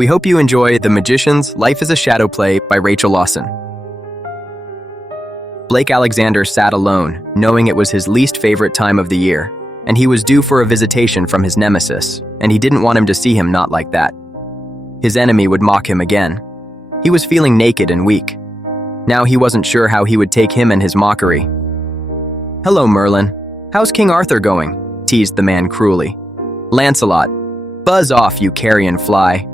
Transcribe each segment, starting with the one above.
We hope you enjoy The Magician's Life is a Shadow play by Rachel Lawson. Blake Alexander sat alone, knowing it was his least favorite time of the year, and he was due for a visitation from his nemesis, and he didn't want him to see him not like that. His enemy would mock him again. He was feeling naked and weak. Now he wasn't sure how he would take him and his mockery. "Hello, Merlin. How's King Arthur going?" teased the man cruelly. "Lancelot, buzz off, you carrion fly,"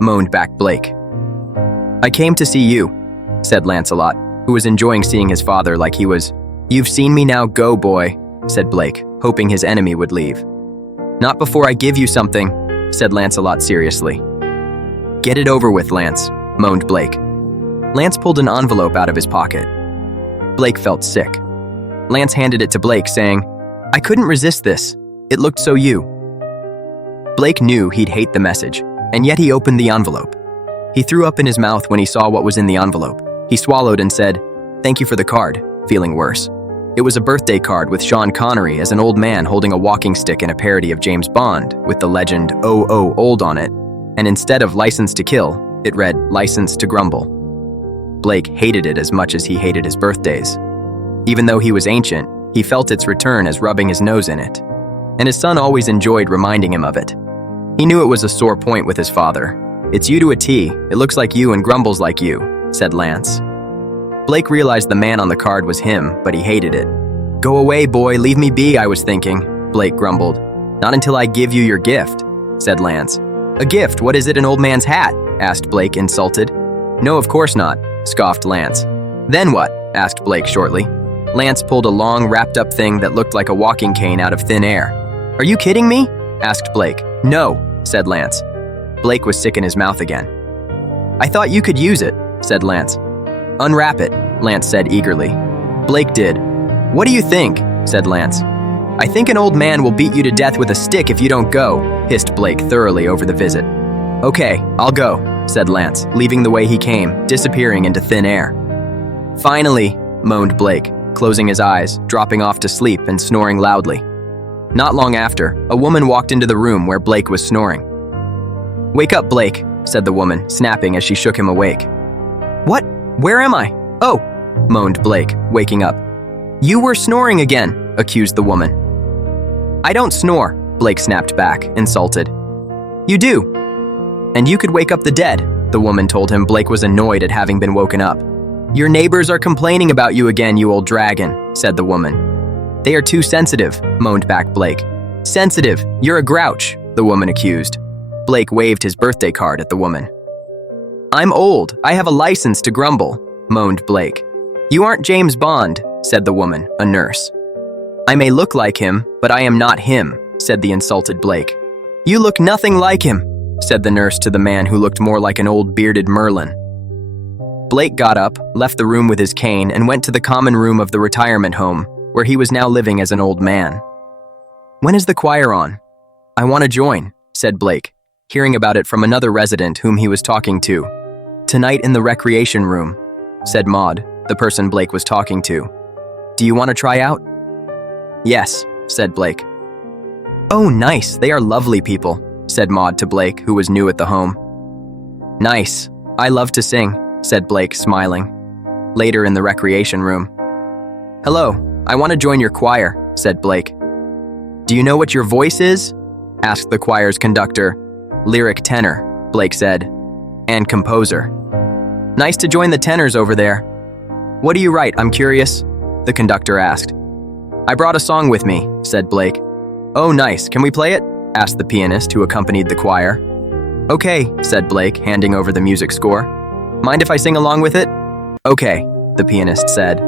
moaned back Blake. "I came to see you," said Lancelot, who was enjoying seeing his father like he was. "You've seen me, now go, boy," said Blake, hoping his enemy would leave. "Not before I give you something," said Lancelot seriously. "Get it over with, Lance," moaned Blake. Lance pulled an envelope out of his pocket. Blake felt sick. Lance handed it to Blake, saying, "I couldn't resist this. It looked so you." Blake knew he'd hate the message, and yet he opened the envelope. He threw up in his mouth when he saw what was in the envelope. He swallowed and said, "Thank you for the card," feeling worse. It was a birthday card with Sean Connery as an old man holding a walking stick in a parody of James Bond with the legend "Oh, oh, old" on it, and instead of "License to Kill," it read "License to Grumble." Blake hated it as much as he hated his birthdays. Even though he was ancient, he felt its return as rubbing his nose in it, and his son always enjoyed reminding him of it. He knew it was a sore point with his father. "It's you to a T, it looks like you and grumbles like you," said Lance. Blake realized the man on the card was him, but he hated it. "Go away, boy, leave me be, I was thinking," Blake grumbled. "Not until I give you your gift," said Lance. "A gift? What is it, an old man's hat?" asked Blake, insulted. "No, of course not," scoffed Lance. "Then what?" asked Blake shortly. Lance pulled a long, wrapped-up thing that looked like a walking cane out of thin air. "Are you kidding me?" asked Blake. "No," said Lance. Blake was sick in his mouth again. "I thought you could use it," said Lance. "Unwrap it," Lance said eagerly. Blake did. "What do you think?" said Lance. "I think an old man will beat you to death with a stick if you don't go," hissed Blake thoroughly over the visit. "Okay, I'll go," said Lance, leaving the way he came, disappearing into thin air. "Finally," moaned Blake, closing his eyes, dropping off to sleep and snoring loudly. Not long after, a woman walked into the room where Blake was snoring. "Wake up, Blake," said the woman, snapping as she shook him awake. "What? Where am I? Oh," moaned Blake, waking up. "You were snoring again," accused the woman. "I don't snore," Blake snapped back, insulted. "You do. And you could wake up the dead," the woman told him. Blake was annoyed at having been woken up. "Your neighbors are complaining about you again, you old dragon," said the woman. "They are too sensitive," moaned back Blake. "Sensitive? You're a grouch," the woman accused. Blake waved his birthday card at the woman. "I'm old. I have a license to grumble," moaned Blake. "You aren't James Bond," said the woman, a nurse. "I may look like him, but I am not him," said the insulted Blake. "You look nothing like him," said the nurse to the man who looked more like an old bearded Merlin. Blake got up, left the room with his cane, and went to the common room of the retirement home, where he was now living as an old man. "When is the choir on?" "I want to join," said Blake, hearing about it from another resident whom he was talking to. "Tonight in the recreation room," said Maud, the person Blake was talking to. "Do you want to try out?" "Yes," said Blake. "Oh, nice, they are lovely people," said Maud to Blake, who was new at the home. "Nice, I love to sing," said Blake, smiling. Later in the recreation room. "Hello, I want to join your choir," said Blake. "Do you know what your voice is?" asked the choir's conductor. "Lyric tenor," Blake said, "and composer." "Nice to join the tenors over there." "What do you write, I'm curious?" the conductor asked. "I brought a song with me," said Blake. "Oh, nice, can we play it?" asked the pianist who accompanied the choir. "Okay," said Blake, handing over the music score. "Mind if I sing along with it?" "Okay," the pianist said.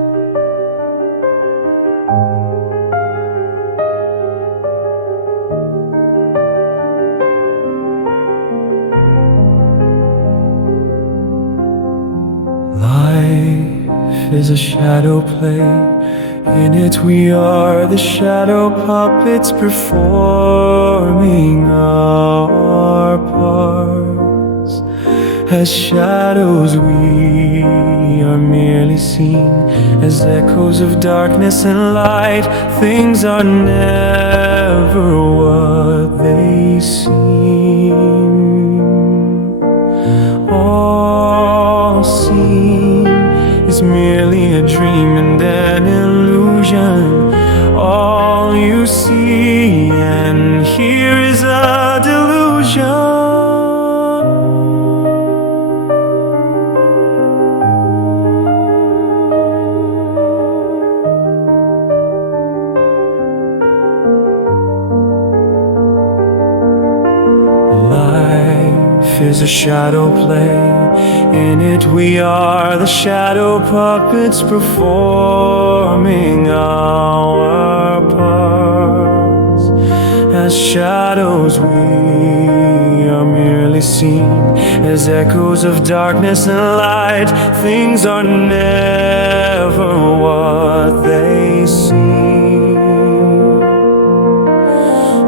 Life is a shadow play. In it we are the shadow puppets performing our parts. As shadows we are merely seen as echoes of darkness and light. Things are never what they seem. is merely a dream and an illusion. All you see and hear is a delusion. Life is a shadow play. In it we are the shadow puppets performing our parts. As shadows we are merely seen as echoes of darkness and light. Things are never what they seem.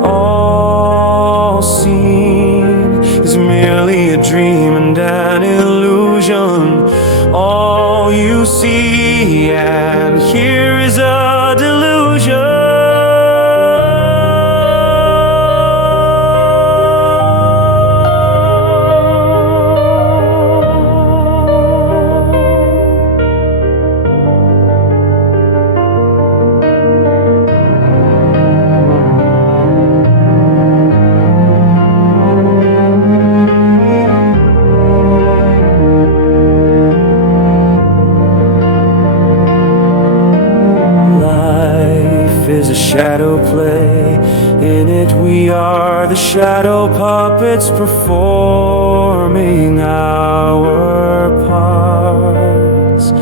All seen is merely a dream and an illusion. All you see and hear is a delusion. Is a shadow play. In it we are the shadow puppets performing our parts.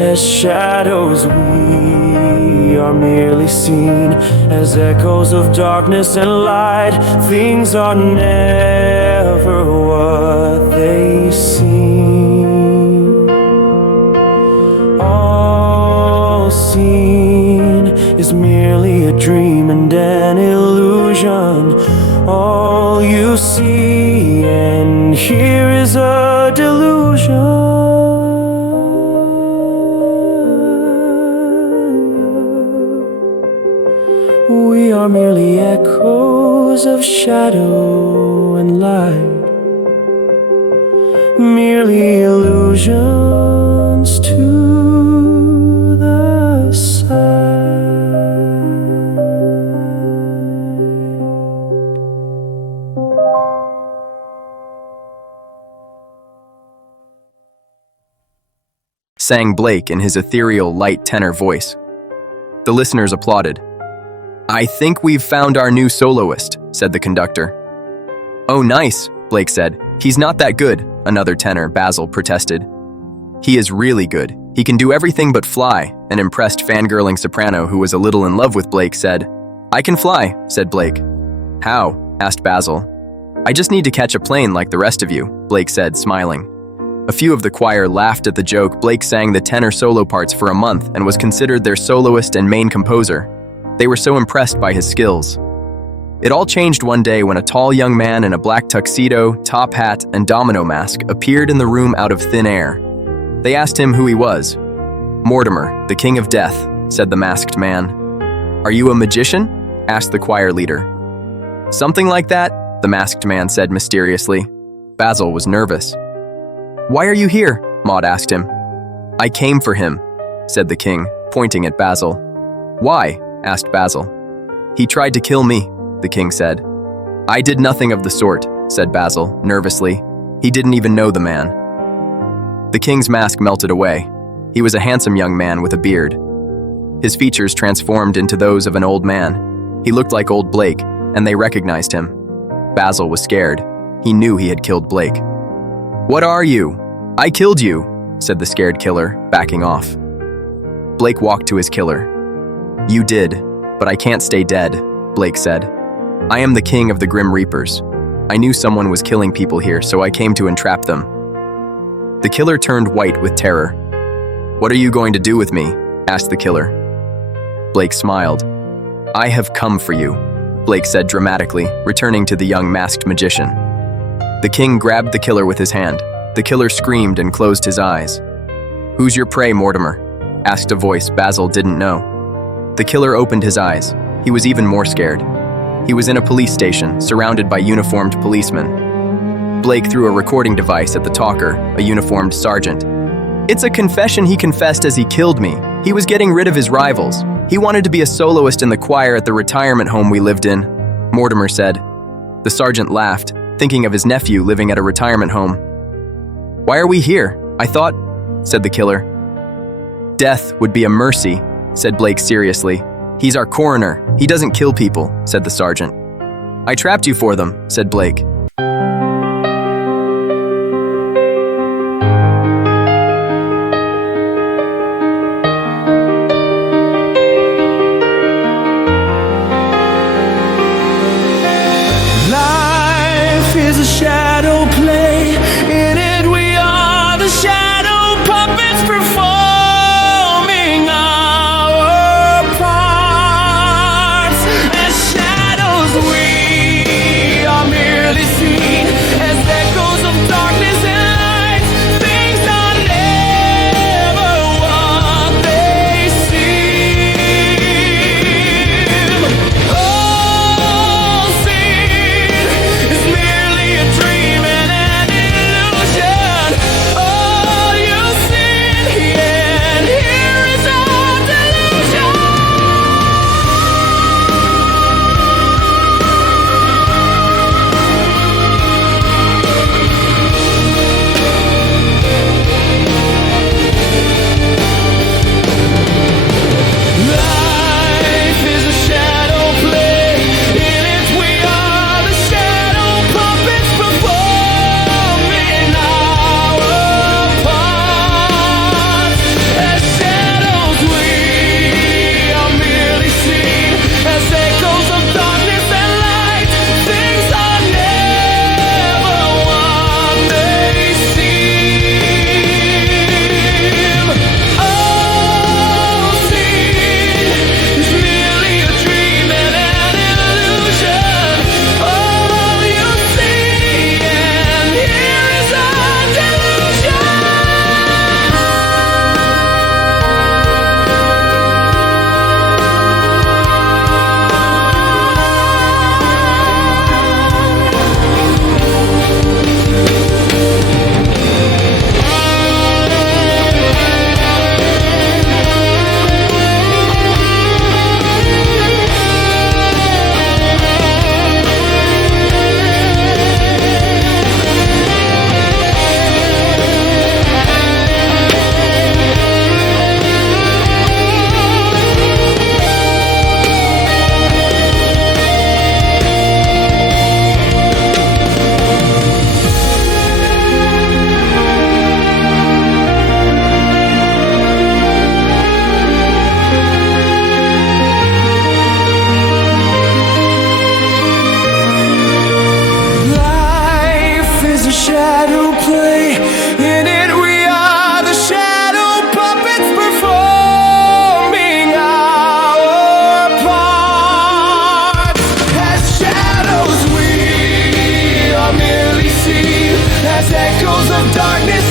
As shadows we are merely seen as echoes of darkness and light. Things are never what they seem. All seen is merely a dream and an illusion. All you see and hear is a delusion. We are merely echoes of shadow and light, merely illusions to the side. Sang Blake in his ethereal, light tenor voice. The listeners applauded. "I think we've found our new soloist," said the conductor. "Oh, nice," Blake said. "He's not that good," another tenor, Basil, protested. "He is really good. He can do everything but fly," an impressed fangirling soprano who was a little in love with Blake said. "I can fly," said Blake. "How?" asked Basil. "I just need to catch a plane like the rest of you," Blake said, smiling. A few of the choir laughed at the joke. Blake sang the tenor solo parts for a month and was considered their soloist and main composer. They were so impressed by his skills. It all changed one day when a tall young man in a black tuxedo, top hat, and domino mask appeared in the room out of thin air. They asked him who he was. "Mortimer, the king of death," said the masked man. "Are you a magician?" asked the choir leader. "Something like that," the masked man said mysteriously. Basil was nervous. "Why are you here?" Maud asked him. "I came for him," said the king, pointing at Basil. "Why?" asked Basil. "He tried to kill me," the king said. "I did nothing of the sort," said Basil, nervously. He didn't even know the man. The king's mask melted away. He was a handsome young man with a beard. His features transformed into those of an old man. He looked like old Blake, and they recognized him. Basil was scared. He knew he had killed Blake. "What are you?" "I killed you," said the scared killer, backing off. Blake walked to his killer. "You did, but I can't stay dead," Blake said. "I am the king of the Grim Reapers. I knew someone was killing people here, so I came to entrap them." The killer turned white with terror. "What are you going to do with me?" asked the killer. Blake smiled. "I have come for you," Blake said dramatically, returning to the young masked magician. The king grabbed the killer with his hand. The killer screamed and closed his eyes. "Who's your prey, Mortimer?" asked a voice Basil didn't know. The killer opened his eyes. He was even more scared. He was in a police station, surrounded by uniformed policemen. Blake threw a recording device at the talker, a uniformed sergeant. It's a confession he confessed as he killed me. He was getting rid of his rivals. He wanted to be a soloist in the choir at the retirement home we lived in, Mortimer said. The sergeant laughed, thinking of his nephew living at a retirement home. Why are we here? I thought, said the killer. Death would be a mercy, said Blake seriously. He's our coroner. He doesn't kill people, said the sergeant. I trapped you for them, said Blake. Is a shadow play. In it we are the shadow puppets performing our parts. As shadows we are merely seen as echoes of darkness and light. Things are never what they seem. All seen is merely a dream and an illusion. All you see and hear is a delusion. Life is a shadow play. In it we are the shadow puppets performing our parts. As shadows we are merely seen as echoes of darkness and light. Things are never what they seem. All seen is merely a dream and an illusion. All you see and hear is a delusion. Life is a shadow play. In it we are the shadow puppets performing our parts. As shadows we are merely seen as echoes of darkness.